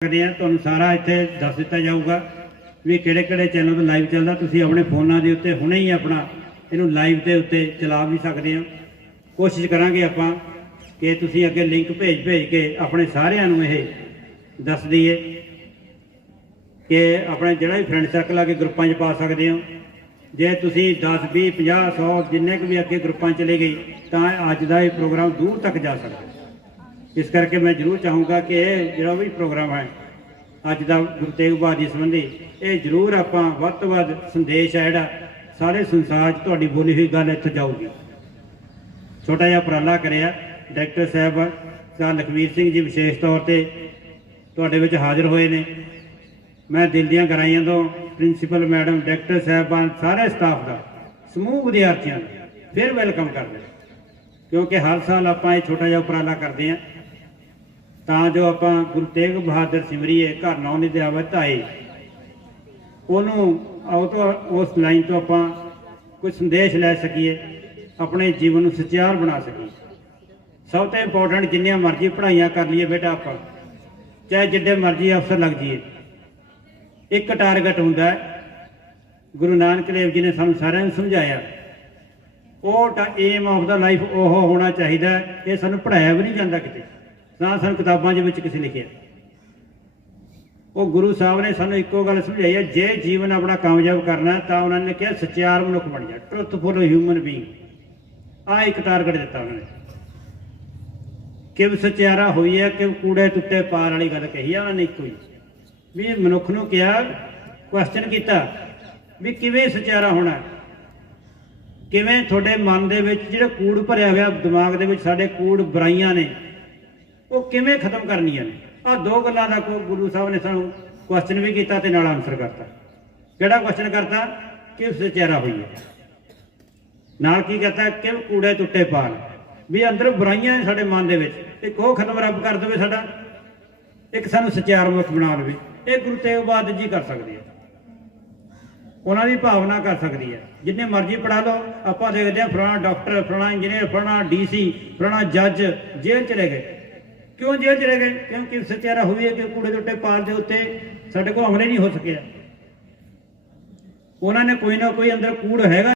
ਸਕਦੇ ਆ ਤੁਹਾਨੂੰ ਸਾਰਾ ਇੱਥੇ ਦੱਸ ਦਿੱਤਾ ਜਾਊਗਾ ਵੀ ਕਿਹੜੇ ਕਿਹੜੇ ਚੈਨਲ 'ਤੇ ਲਾਈਵ ਚੱਲਦਾ। ਤੁਸੀਂ ਆਪਣੇ ਫੋਨਾਂ ਦੇ ਉੱਤੇ ਹੁਣੇ ਹੀ ਆਪਣਾ ਇਹਨੂੰ ਲਾਈਵ ਦੇ ਉੱਤੇ ਚਲਾ ਵੀ ਸਕਦੇ ਆ ਕੋਸ਼ਿਸ਼ ਕਰਾਂਗੇ ਆਪਾਂ ਕਿ ਤੁਸੀਂ ਅੱਗੇ ਲਿੰਕ ਭੇਜ ਭੇਜ ਕੇ ਆਪਣੇ ਸਾਰਿਆਂ ਨੂੰ ਇਹ ਦੱਸ ਦਈਏ ਕਿ ਆਪਣਾ ਜਿਹੜਾ ਵੀ ਫਰੈਂਡ ਸਰਕਲ ਆ ਕੇ ਗਰੁੱਪਾਂ 'ਚ ਪਾ ਸਕਦੇ ਹੋ। ਜੇ ਤੁਸੀਂ 10 20 50 100 ਜਿੰਨੇ ਕੁ ਵੀ ਅੱਗੇ ਗਰੁੱਪਾਂ 'ਚ ਚਲੇ ਗਏ, ਤਾਂ ਅੱਜ ਦਾ ਇਹ ਪ੍ਰੋਗਰਾਮ ਦੂਰ ਤੱਕ ਜਾ ਸਕਦਾ। ਇਸ ਕਰਕੇ ਮੈਂ ਜ਼ਰੂਰ ਚਾਹੂੰਗਾ ਕਿ ਇਹ ਜਿਹੜਾ ਵੀ ਪ੍ਰੋਗਰਾਮ ਹੈ, ਅੱਜ ਦਾ ਗੁਰੂ ਤੇਗ ਬਹਾਦਰ ਜੀ ਸੰਬੰਧੀ, ਇਹ ਜ਼ਰੂਰ ਆਪਾਂ ਵੱਧ ਤੋਂ ਵੱਧ ਸੰਦੇਸ਼ ਹੈ ਜਿਹੜਾ ਸਾਰੇ ਸੰਸਾਰ 'ਚ ਤੁਹਾਡੀ ਬੋਲੀ ਹੋਈ ਗੱਲ ਇੱਥੇ ਜਾਊਗੀ। ਛੋਟਾ ਜਿਹਾ ਉਪਰਾਲਾ ਕਰਿਆ ਡਾਇਰੈਕਟਰ ਸਾਹਿਬ ਸਰ ਲਖਵੀਰ ਸਿੰਘ ਜੀ ਵਿਸ਼ੇਸ਼ ਤੌਰ ਤੇ ਤੁਹਾਡੇ ਵਿੱਚ ਹਾਜ਼ਰ ਹੋਏ ਨੇ। ਮੈਂ ਦਿਲ ਦੀਆਂ ਗਰਾਈਆਂ ਤੋਂ ਪ੍ਰਿੰਸੀਪਲ ਮੈਡਮ ਡਾਇਰੈਕਟਰ ਸਾਹਿਬਾਨ, ਸਾਰੇ ਸਟਾਫ ਦਾ, ਸਮੂਹ ਵਿਦਿਆਰਥੀਆਂ ਦਾ ਫਿਰ ਵੈਲਕਮ ਕਰਦੇ ਕਿਉਂਕਿ ਹਰ ਸਾਲ ਆਪਾਂ ਇਹ ਛੋਟਾ ਜਿਹਾ ਉਪਰਾਲਾ ਕਰਦੇ ਹਾਂ। ਤਾਂ ਜੋ ਆਪਾਂ ਗੁਰੂ ਤੇਗ ਬਹਾਦਰ ਸਿਮਰੀਏ, ਘਰ ਨੌ ਨਿਧਿਆਵਤ ਧਾਏ ਉਹਨੂੰ ਉਹ ਤੋਂ ਉਸ ਲਾਈਨ ਤੋਂ ਆਪਾਂ ਕੋਈ ਸੰਦੇਸ਼ ਲੈ ਸਕੀਏ, ਆਪਣੇ ਜੀਵਨ ਨੂੰ ਸਚਿਆਰ ਬਣਾ ਸਕੀਏ। ਸਭ ਤੋਂ ਇੰਪੋਰਟੈਂਟ ਜਿੰਨੀਆਂ ਮਰਜ਼ੀ ਪੜ੍ਹਾਈਆਂ ਕਰ ਲਈਏ ਬੇਟਾ ਆਪਾਂ, ਚਾਹੇ ਜਿੱਡੇ ਮਰਜ਼ੀ ਅਫਸਰ ਲੱਗ ਜਾਈਏ। ਇੱਕ ਟਾਰਗੇਟ ਹੁੰਦਾ ਗੁਰੂ ਨਾਨਕ ਦੇਵ ਜੀ ਨੇ ਸਾਨੂੰ ਸਾਰਿਆਂ ਨੂੰ ਸਮਝਾਇਆ, ਉਹ ਏਮ ਆਫ ਦਾ ਲਾਈਫ ਉਹ ਹੋਣਾ ਚਾਹੀਦਾ ਇਹ ਸਾਨੂੰ ਪੜਾਇਆ ਵੀ ਨਹੀਂ ਜਾਂਦਾ ਕਿਤੇ। ਨਾ ਸਾਨੂੰ ਕਿਤਾਬਾਂ ਦੇ ਵਿੱਚ ਕਿਸੇ ਲਿਖਿਆ। ਉਹ ਗੁਰੂ ਸਾਹਿਬ ਨੇ ਸਾਨੂੰ ਇੱਕੋ ਗੱਲ ਸਮਝਾਈ ਹੈ, ਜੇ ਜੀਵਨ ਆਪਣਾ ਕਾਮਯਾਬ ਕਰਨਾ ਤਾਂ ਉਹਨਾਂ ਨੇ ਕਿਹਾ ਸਚਿਆਰ ਮਨੁੱਖ ਬਣ ਜਾ ਟਰੁੱਥਫੁਲ ਹਿਊਮਨ ਬੀਇੰਗ ਆ ਇੱਕ ਟਾਰਗੇਟ ਦਿੱਤਾ ਉਹਨਾਂ ਨੇ। ਕਿਵ ਸਚਿਆਰਾ ਹੋਈ ਹੈ ਕਿਵ ਕੂੜੇ ਟੁੱਟੇ ਪਾਰ ਵਾਲੀ ਗੱਲ ਕਹੀ ਆ ਉਹਨਾਂ ਨੇ ਇੱਕੋ ਹੀ। ਵੀ ਮਨੁੱਖ ਨੂੰ ਕਿਹਾ ਕੁਐਸਚਨ ਕੀਤਾ, ਵੀ ਕਿਵੇਂ ਸੱਚਿਆਰਾ ਹੋਣਾ ਕਿਵੇਂ ਤੁਹਾਡੇ ਮਨ ਦੇ ਵਿੱਚ ਜਿਹੜਾ ਕੂੜ ਭਰਿਆ ਹੋਇਆ, ਦਿਮਾਗ ਦੇ ਵਿੱਚ ਸਾਡੇ ਕੂੜ ਬੁਰਾਈਆਂ ਨੇ ਉਹ ਕਿਵੇਂ ਖਤਮ ਕਰਨੀਆਂ ਨੇ? ਆ ਦੋ ਗੱਲਾਂ ਦਾ ਕੋ ਗੁਰੂ ਸਾਹਿਬ ਨੇ ਸਾਨੂੰ ਕੁਐਸਚਨ ਵੀ ਕੀਤਾ ਤੇ ਨਾਲ ਆਨਸਰ ਕਰਤਾ। ਕਿਹੜਾ ਕੁਐਸਚਨ ਕਰਤਾ? ਕਿ ਸਚਿਆਰਾ ਹੋਈ ਹੈ? ਨਾਲ ਕੀ ਕਹਤਾ ਕਿ ਕੂੜੇ ਟੁੱਟੇ ਪਾਲ। ਵੀ ਅੰਦਰ ਬੁਰਾਈਆਂ ਨੇ ਸਾਡੇ ਮਨ ਦੇ ਵਿੱਚ ਇੱਕ ਉਹ ਖਤਮ ਰੱਬ ਕਰ ਦੇਵੇ ਸਾਡਾ। ਇੱਕ ਸਾਨੂੰ ਸਚਿਆਰ ਮੁਖ ਬਣਾ ਦੇਵੇ। ਇਹ ਗੁਰੂ ਤੇਗ ਬਹਾਦਰ ਜੀ ਕਰ ਸਕਦੇ ਆ। ਉਹਨਾਂ ਦੀ ਭਾਵਨਾ ਕਰ ਸਕਦੀ ਹੈ। ਜਿੰਨੇ ਮਰਜ਼ੀ ਪੜਾ ਲਓ, ਆਪਾਂ ਦੇਖਦੇ ਹਾਂ ਫਲਾਣਾ ਡਾਕਟਰ, ਫਲਾਣਾ ਇੰਜੀਨੀਅਰ, ਫਲਾਣਾ ਡੀਸੀ, ਫਲਾਣਾ ਜੱਜ, ਜੇਲ੍ਹ ਚਲੇ ਗਏ। ਕਿਉਂ ਜੇਲ੍ਹ ਚਲੇ ਗਏ? ਕਿਉਂਕਿ ਸਚਿਆਰਾ ਹੋਈ ਹੈ ਕਿ ਕੂੜੇ ਟੁੱਟੇ ਪਾਰ ਦੇ ਉੱਤੇ ਸਾਡੇ ਕੋਲ ਹਮਲੇ ਨਹੀਂ ਹੋ ਸਕਿਆ? ਉਹਨਾਂ ਨੇ ਕੋਈ ਨਾ ਕੋਈ ਅੰਦਰ ਕੂੜ ਹੈਗਾ